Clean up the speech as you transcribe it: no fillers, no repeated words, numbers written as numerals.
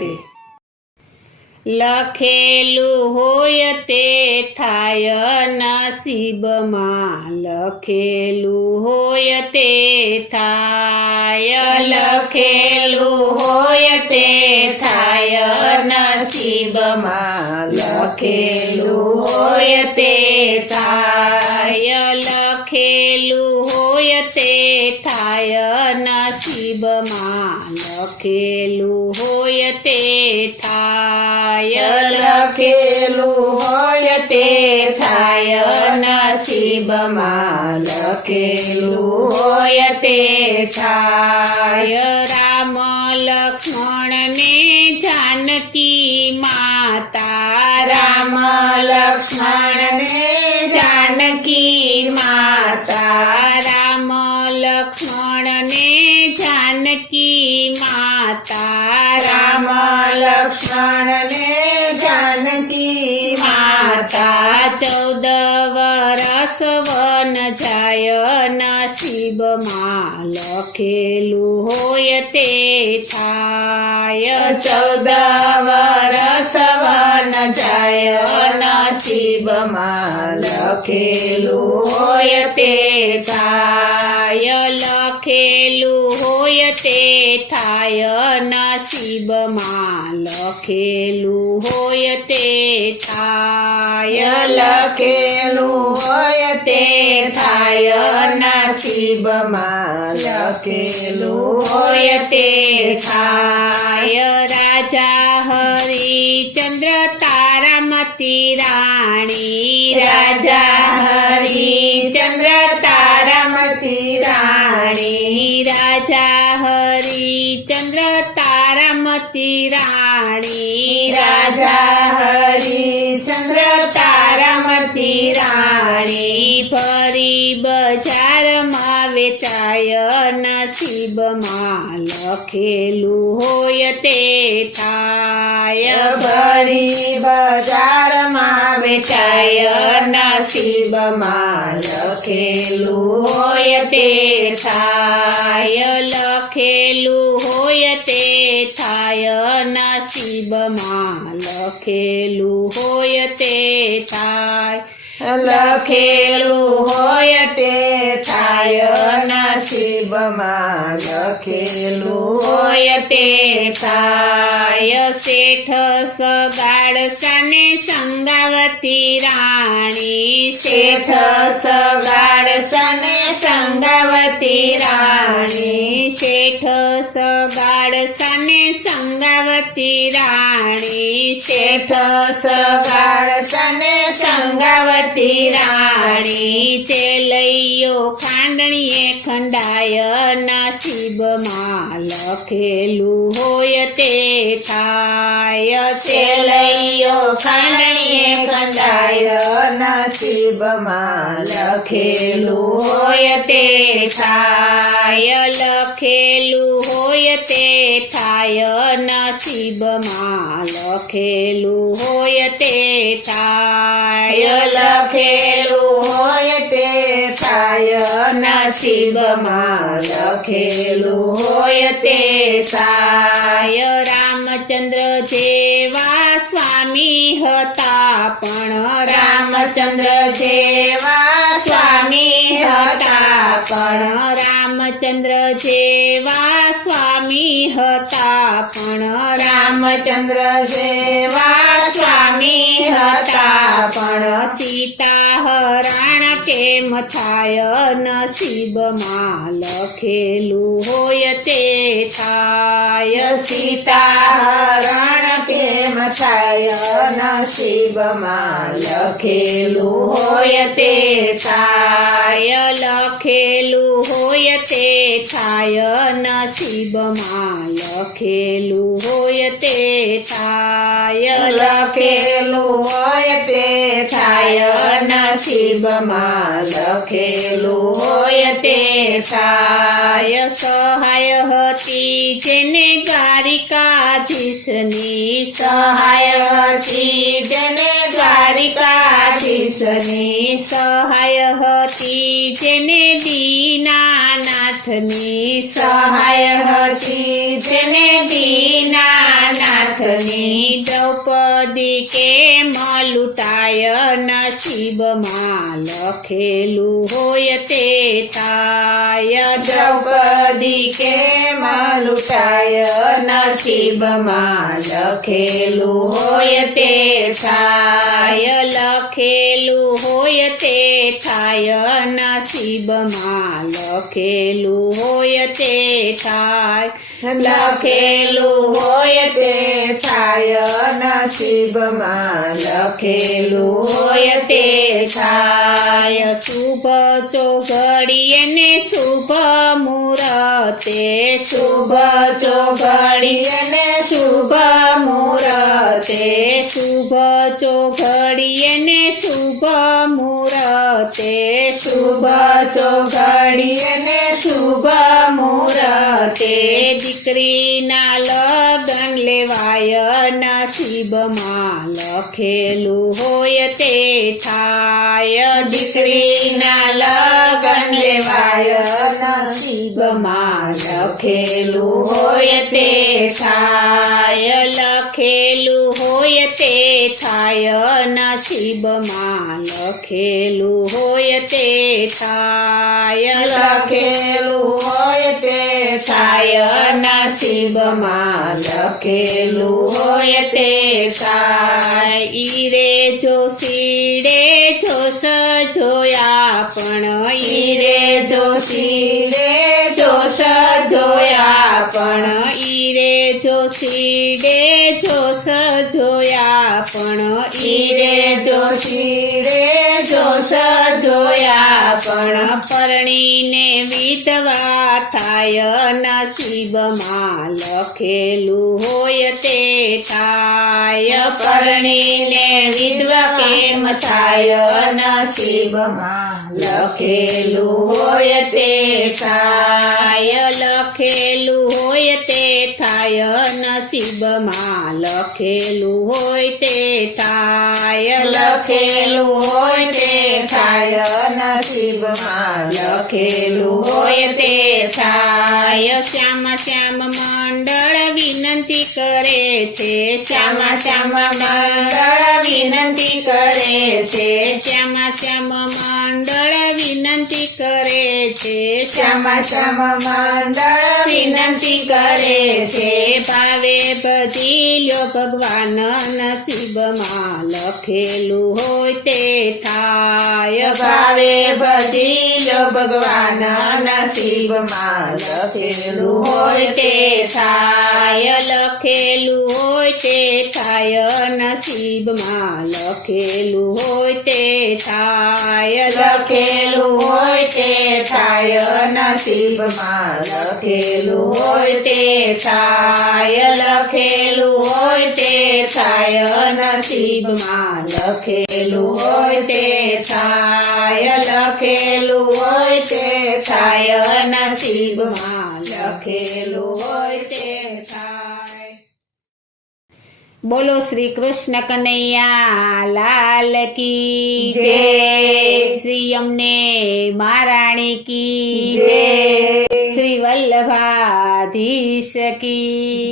રાધે. લખેલું હોય તે થાય નસીબમાં, લખેલું હોય તે થાય, લખેલું હોય તે થાય નસીબમાં, લખેલું હોય તે થાય, લખેલું હોય તે થાય નસીબમાં, લખેલું હોય તે થાય, લખેલું હોય તે થાય નસીબમાં, લખેલું હોય તે થાય. રામ લક્ષ્મણ ને જાનકી માતા, રામ લક્ષ્મણ ને જાનકી માતા, રામ લક્ષ્મણ ને જાનકી માતા, રામ લક્ષ્મણ ને જાનકી માતા. 14 વરસ વન જાય નસીબમાં, લખેલું હોય તે થાય, 14 વરસ વન જાય નસીબમાં, લખેલું હોય તે થાય, લખેલું હોય તે થાય નસીબમાં, લખેલું હોય તે થાય, લખેલું હોય તે થાય નસીબમાં, લખેલું હોય તે થાય. રાજા હરિચંદ્ર તારામતી રાણી, રાજા હરિચંદ્ર તારામતી રાણી, રાજા હરિચંદ્ર તારામતી રાણી, રાજા હરિચંદ્ર તારામતી રાણી. ફરી બજારમાં વેચાય નસીબમાં, લખેલું હોય તે થાય, ફરી બજારમાં વેચાય નસીબમાં, લખેલું હોય તે થાય, લખેલું હોય તે થાય નસીબમાં, લખેલું હોય તે થાય, લખેલું હોય તે થાય નસીબમાં, લખેલું હોય તે થાય. શેઠ સગાડસાને સંગાવતી રાણી, શેઠ સગાડસાને સંગાવતી રાણી, શેઠ સગાડસાને સંગાવતી રાણી, શેઠ સગાડસાને સંગાવતી રાણી. ચેલૈયો ખાંડણીએ ખંડાય નસીબમાં, લખેલું હોય તે થાય, ચેલૈયો ખાંડણીએ ખંડાય નસીબમાં, લખેલું હોય તે થાય, લખેલું હોય તે થાય નસીબમાં, લખેલું હોય તે થાય, લખેલું હોય તે થાય નસીબમાં, લખેલું હોય તે થાય. રામચંદ્ર જેવા સ્વામી હતા પણ, રામચંદ્ર જેવા સ્વામી હતા પણ, રામચંદ્ર જેવા સ્વામી હતા પણ, રામચંદ્ર જેવા સ્વામી હતા પણ. સીતા હરણ કેમ થાય નસીબમાં, લખેલું હોય તે થાય, સીતા હરણ કેમ થાય નસીબમાં, લખેલું હોય તે થાય, લખેલું હોય તે થાય નસીબમાં, લખેલું હોય તે થાય, લખેલું હોય તે થાય નસીબમાં, લખેલું હોય તે થાય. સહાય હતી જેને દ્વારિકાધીશની, સહાય હતી જેને દ્વારિકાધીશની, સહાય હતી જેને દીનાનાથની, સહાય હતી જેને દીનાનાથ કેમ લૂંટાય નસીબમાં લખેલું હોય તે થાય દ્રૌપદી કેમ લૂંટાય નસીબમાં લખેલું હોય તે થાય લખેલું હોય તે થાય નસીબમાં લખેલું હોય તે થાય લખેલું હોય તે થાય નસીબમાં લખેલું હોય તે થાય શુભ ચોઘડીએ ને શુભ મુહૂર્તે શુભ ચોઘડીએ ને શુભ મુહૂર્તે શુભ ચોઘડીએ ને શુભ મુહૂર્તે શુભ ચોઘડીએ ને શુભ મુહૂર્તે દીકરીના લગન લેવાય નસીબમાં લખેલું હોય તે થાય દીકરીના લગન લેવાય નસીબમાં લખેલું હોય તે થાય લખેલું હોય તે થાય નસીબમાં લખેલું હોય તે થાય લખેલું હોય તે થાય નસીબમાં લખેલું હોય તે થાય ઈરે જોશીડે જોશ જોયા પણ ઈરે જોશીડે જોશ જોયા પણ ઈરે જોશીડે જોશ જોયા પણ ઈરે જોશીડે જોશ જોયા પણ પરણીને વિધવા થાય નસીબમાં લખેલું હોય તે થાય પરણીને વિધવા કેમ થાય નસીબમાં લખેલું હોય તે થાય લખેલું હોય તે થાય નસીબમાં લખેલું હોય તે થાય લખેલું હોય તે થાય નસીબમાં લખેલું હોય તે થાય શ્યામ શ્યામ મંડળ વિનંતી કરે છે શ્યામ શ્યામ મંડળ વિનંતી કરે છે શ્યામ શ્યામ મંડળ વિનંતી કરે છે શ્યામ શ્યામ મંડળ વિનંતી કરે છે ભાવે બધી લ્યો ભગવાન નસીબમાં લખેલું હોય તે થાય ભાવે બધી લો ભગવાન નસીબમાં લખેલું હોય તે થાય લખેલું હોય તે થાય નસીબમાં લખેલું હોય તે થાય લખેલું હોય તે થાય નસીબમાં લખેલું હોય તે થાય લખેલું હોય તે થાય નસીબમાં લખેલું હોય તે થાય લખેલું હોય તે થાય નસીબમાં લખેલું હોય તે થાય બોલો શ્રી કૃષ્ણ કનૈયા લાલ કી જય. શ્રી અમને મહારાણી કી જય. શ્રી વલ્લભાધીશ કી